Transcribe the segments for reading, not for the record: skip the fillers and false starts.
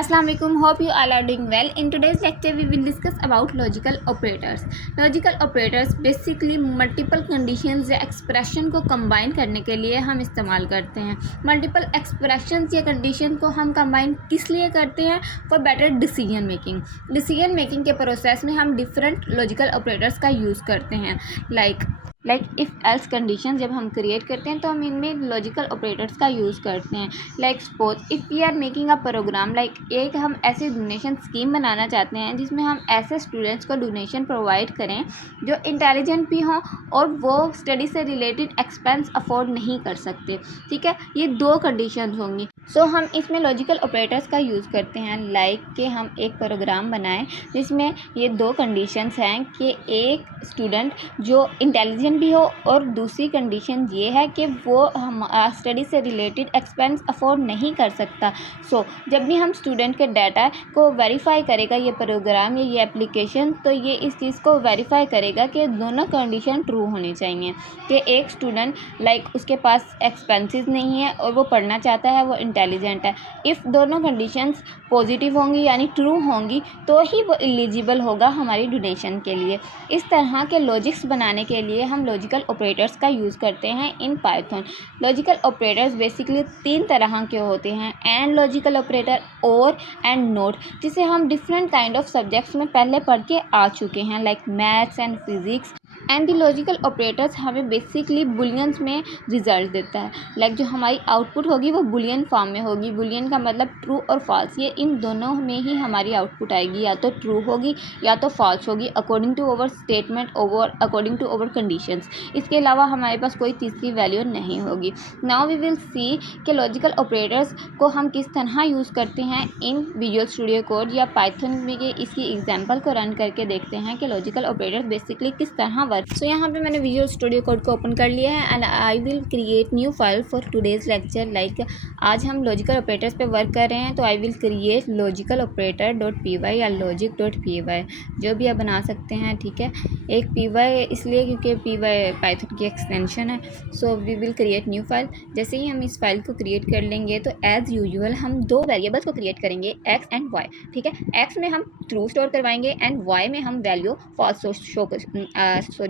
Assalamu alaikum. Hope you all are doing well. In today's lecture, we will discuss about logical operators. Logical operators basically multiple conditions या expression को combine करने के लिए हम इस्तेमाल करते हैं. Multiple expressions या condition को हम combine किस लिए करते हैं? For better decision making. Decision making के process में हम different logical operators का use करते हैं. लाइक इफ़ एल्स कंडीशन जब हम क्रिएट करते हैं तो हम इनमें लॉजिकल ऑपरेटर्स का यूज़ करते हैं. Like suppose if we are making a program, like एक हम ऐसी डोनेशन स्कीम बनाना चाहते हैं जिसमें हम ऐसे स्टूडेंट्स को डोनेशन प्रोवाइड करें जो इंटेलिजेंट भी हों और वो स्टडी से रिलेटेड एक्सपेंस अफोर्ड नहीं कर सकते. ठीक है, ये दो कंडीशंस होंगी. सो हम इसमें लॉजिकल ऑपरेटर्स का यूज़ करते हैं. लाइक कि हम एक प्रोग्राम बनाएं जिसमें ये दो कंडीशंस हैं कि एक स्टूडेंट जो इंटेलिजेंट भी हो और दूसरी कंडीशन ये है कि वो हम स्टडी से रिलेटेड एक्सपेंस अफोर्ड नहीं कर सकता. सो जब भी हम स्टूडेंट के डाटा को वेरीफाई करेगा ये प्रोग्राम या ये एप्लीकेशन, तो ये इस चीज़ को वेरीफाई करेगा कि दोनों कंडीशन ट्रू होनी चाहिए कि एक स्टूडेंट लाइक उसके पास एक्सपेंसेस नहीं है और वो पढ़ना चाहता है, वो इंटेलिजेंट है. इफ़ दोनों कंडीशंस पॉजिटिव होंगी यानी ट्रू होंगी तो ही वो एलिजिबल होगा हमारी डोनेशन के लिए. इस तरह के लॉजिक्स बनाने के लिए हम लॉजिकल ऑपरेटर्स का यूज़ करते हैं in Python. Logical operators basically तीन तरह के होते हैं: एंड लॉजिकल ऑपरेटर, और एंड नोट, जिसे हम डिफरेंट काइंड ऑफ सब्जेक्ट्स में पहले पढ़ के आ चुके हैं like maths and physics. And the logical operators हमें बेसिकली बुलियंस में रिजल्ट देता है. लाइक जो हमारी आउटपुट होगी वो बुलियन फॉर्म में होगी. बुलियन का मतलब ट्रू और फॉल्स, ये इन दोनों में ही हमारी आउटपुट आएगी, या तो ट्रू होगी या तो फॉल्स होगी according to our statement our according to our conditions. इसके अलावा हमारे पास कोई तीसरी वैल्यू नहीं होगी. नाउ वी विल सी कि लॉजिकल ऑपरेटर्स को हम किस तरह यूज़ करते हैं इन विजुअल स्टूडियो कोड या पाइथन में. इसकी एग्जाम्पल को रन करके देखते हैं कि लॉजिकल ऑपरेटर्स बेसिकली किस तरह वर्क. सो यहाँ पे मैंने विजुअल स्टूडियो कोड को ओपन कर लिया है and I will create new file for today's lecture. Like आज हम लॉजिकल ऑपरेटर्स पे वर्क कर रहे हैं तो I will create logical operator dot P Y या लॉजिक डॉट पी वाई, जो भी आप बना सकते हैं. ठीक है, एक पी वाई इसलिए क्योंकि पी वाई पाइथन की एक्सटेंशन है. So we will create new file. जैसे ही हम इस फाइल को क्रिएट कर लेंगे तो एज़ यूजुअल हम दो वेरिएबल्स को क्रिएट करेंगे, एक्स एंड वाई. ठीक है, एक्स में हम ट्रू स्टोर करवाएंगे एंड वाई में हम वैल्यू फॉल्स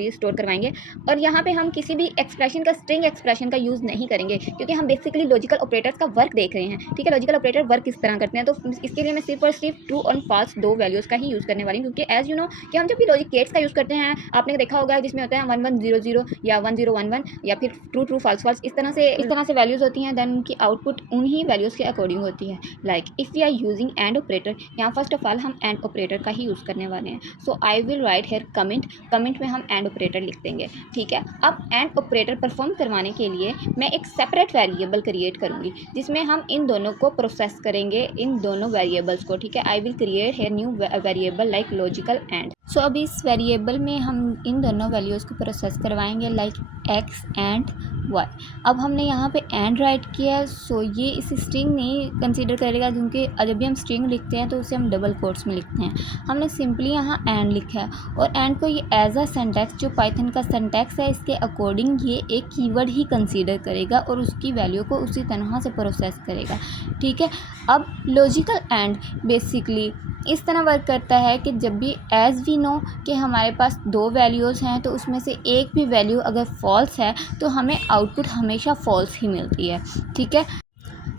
स्टोर करवाएंगे. और यहाँ पे हम किसी भी एक्सप्रेशन का स्ट्रिंग एक्सप्रेशन का यूज़ नहीं करेंगे क्योंकि हम बेसिकली लॉजिकल ऑपरेटर्स का वर्क देख रहे हैं. ठीक है, लॉजिकल ऑपरेटर वर्क किस तरह करते हैं, तो इसके लिए मैं सिर्फ और सिर्फ ट्रू और फॉल्स दो वैल्यूज़ का ही यूज़ करने वाली हूँ. क्योंकि एज यू नो कि हम जब भी लॉजिक गेट्स का यूज़ करते हैं, आपने देखा होगा जिसमें होता है 1100 या 1011 या फिर ट्रू ट्रू फॉल्स फॉल्स, इस तरह से वैल्यूज़ होती हैं. देन उनकी आउटपुट उन्हीं वैल्यूज़ के अकॉर्डिंग होती है. Like if we are using and operator, यहाँ फर्स्ट ऑफ ऑल हम एंड ऑपरेटर का ही यूज़ करने वाले हैं. So I will write here comment में हम एंड ऑपरेटर लिख देंगे. ठीक है, अब एंड ऑपरेटर परफॉर्म करवाने के लिए मैं एक सेपरेट वेरिएबल क्रिएट करूँगी जिसमें हम इन दोनों को प्रोसेस करेंगे, इन दोनों वेरिएबल्स को. ठीक है, I will create here new variable like logical and. So अब इस वेरिएबल में हम इन दोनों वैल्यूज़ को प्रोसेस करवाएंगे लाइक एक्स एंड वाई. अब हमने यहाँ पे एंड राइट किया, सो ये इस स्ट्रिंग नहीं कंसीडर करेगा क्योंकि जब भी हम स्ट्रिंग लिखते हैं तो उसे हम डबल कोट्स में लिखते हैं. हमने सिंपली यहाँ एंड लिखा है और एंड को ये एज अ सिंटैक्स, जो पाइथन का सिंटैक्स है इसके अकॉर्डिंग ये एक कीवर्ड ही कंसीडर करेगा और उसकी वैल्यू को उसी तरह से प्रोसेस करेगा. ठीक है, अब लॉजिकल एंड बेसिकली इस तरह वर्क करता है कि जब भी एज़ वी नो कि हमारे पास दो वैल्यूज़ हैं तो उसमें से एक भी वैल्यू अगर फॉल्स है तो हमें आउटपुट हमेशा फॉल्स ही मिलती है. ठीक है,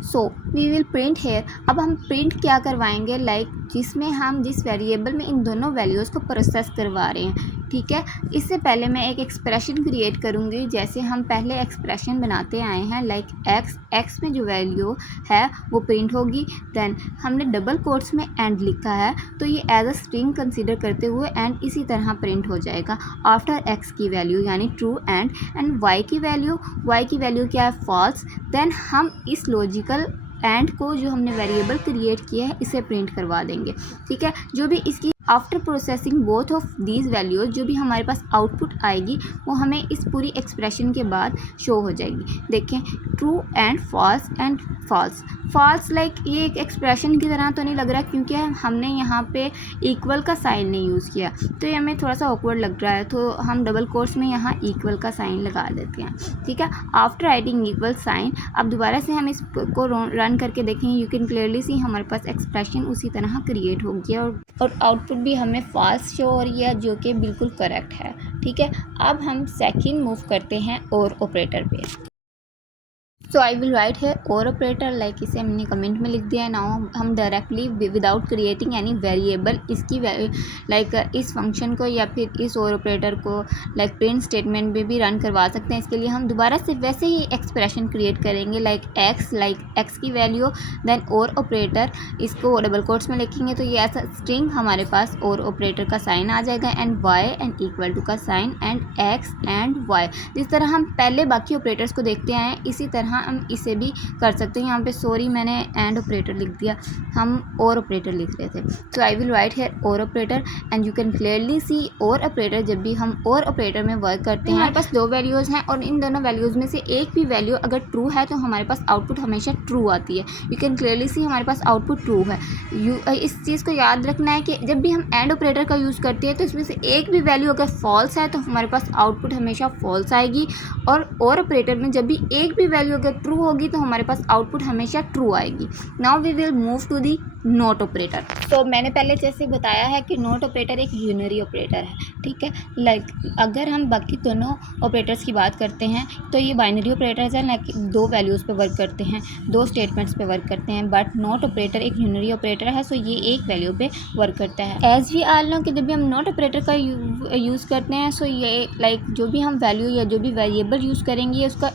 so we will print here. अब हम प्रिंट क्या करवाएंगे, लाइक जिसमें हम जिस वेरिएबल में इन दोनों वैल्यूज़ को प्रोसेस करवा रहे हैं. ठीक है, इससे पहले मैं एक एक्सप्रेशन क्रिएट करूँगी जैसे हम पहले एक्सप्रेशन बनाते आए हैं. लाइक एक्स में जो वैल्यू है वो प्रिंट होगी. देन हमने डबल कोट्स में एंड लिखा है तो ये एज अ स्ट्रिंग कंसीडर करते हुए एंड इसी तरह प्रिंट हो जाएगा आफ्टर एक्स की वैल्यू यानी ट्रू एंड वाई की वैल्यू क्या है, फॉल्स. देन हम इस लॉजिकल एंड को जो हमने वेरिएबल क्रिएट किया है इसे प्रिंट करवा देंगे. ठीक है, जो भी इसकी after processing both of these values, जो भी हमारे पास आउटपुट आएगी वो हमें इस पूरी एक्सप्रेशन के बाद शो हो जाएगी। देखें, true and false and false. False like ये एक एक्सप्रेशन की तरह तो नहीं लग रहा क्योंकि हमने यहाँ पे इक्वल का साइन नहीं यूज़ किया, तो ये हमें थोड़ा सा ऑकवर्ड लग रहा है, तो हम डबल कोट्स में यहाँ इक्वल का साइन लगा देते हैं। ठीक है, आफ्टर राइटिंग इक्वल साइन, अब दोबारा से हम इसको रन करके देखें, यू कैन क्लियरली सी हमारे पास एक्सप्रेशन उसी तरह क्रिएट हो गया और आउटपुट भी हमें फॉल्स शो हो रही है, जो कि बिल्कुल करेक्ट है। ठीक है, अब हम सेकंड मूव करते हैं और ऑपरेटर पे। सो आई विल राइट है और ऑपरेटर, लाइक इसे हमने कमेंट में लिख दिया है। नाउ हम directly without creating any variable इसकी लाइक इस फंक्शन को या फिर इस और ऑपरेटर को लाइक प्रिंट स्टेटमेंट में भी रन करवा सकते हैं। इसके लिए हम दोबारा से वैसे ही एक्सप्रेशन क्रिएट करेंगे, लाइक एक्स की वैल्यू देन और ऑपरेटर, इसको डबल कोट्स में लिखेंगे तो ये ऐसा स्ट्रिंग हमारे पास और ऑपरेटर का साइन आ जाएगा and Y and equal to का sign and X and Y. जिस तरह हम पहले बाकी ऑपरेटर्स को देखते आए इसी तरह हम इसे भी कर सकते हैं। यहाँ पे सॉरी मैंने एंड ऑपरेटर लिख दिया, हम और ऑपरेटर लिख रहे थे। सो आई विल राइट हियर और operator and you can clearly see और ऑपरेटर। जब भी हम और ऑपरेटर में वर्क करते हैं हमारे पास दो वैल्यूज़ हैं और इन दोनों वैल्यूज़ में से एक भी वैल्यू अगर ट्रू है तो हमारे पास आउटपुट हमेशा ट्रू आती है। यू कैन क्लियरली सी हमारे पास आउटपुट ट्रू है। इस चीज़ को याद रखना है कि जब भी हम एंड ऑपरेटर का यूज़ करते हैं तो इसमें से एक भी वैल्यू अगर फॉल्स है तो हमारे पास आउटपुट हमेशा फॉल्स आएगी, और ऑपरेटर में जब भी एक भी वैल्यू अगर ट्रू होगी तो हमारे पास आउटपुट हमेशा ट्रू आएगी। Now we will move to the not operator. तो मैंने पहले जैसे बताया है कि नॉट ऑपरेटर एक यूनरी ऑपरेटर है। ठीक है, लाइक अगर हम बाकी दोनों ऑपरेटर्स की बात करते हैं तो ये बाइनरी ऑपरेटर्स हैं, लाइक दो वैल्यूज़ पे वर्क करते हैं, दो स्टेटमेंट्स पे वर्क करते हैं। बट नॉट ऑपरेटर एक यूनरी ऑपरेटर है, सो ये एक वैल्यू पे वर्क करता है। एज वी ऑल नो कि जब भी हम नॉट ऑपरेटर का यूज़ करते हैं सो ये लाइक जो भी हम वैल्यू या जो भी वेरिएबल यूज़ करेंगे उसका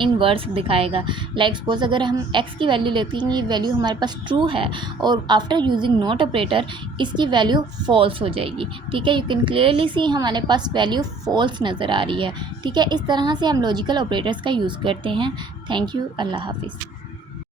इनवर्स दिखाएगा। लाइक सपोज अगर हम एक्स की वैल्यू लेते हैं, ये वैल्यू हमारे पास ट्रू है और आफ्टर यूजिंग नॉट ऑपरेटर इसकी वैल्यू फॉल्स हो जाएगी। ठीक है, यू कैन क्लियरली सी हमारे पास वैल्यू फॉल्स नज़र आ रही है। ठीक है, इस तरह से हम लॉजिकल ऑपरेटर्स का यूज़ करते हैं। थैंक यू, अल्लाह हाफिज़।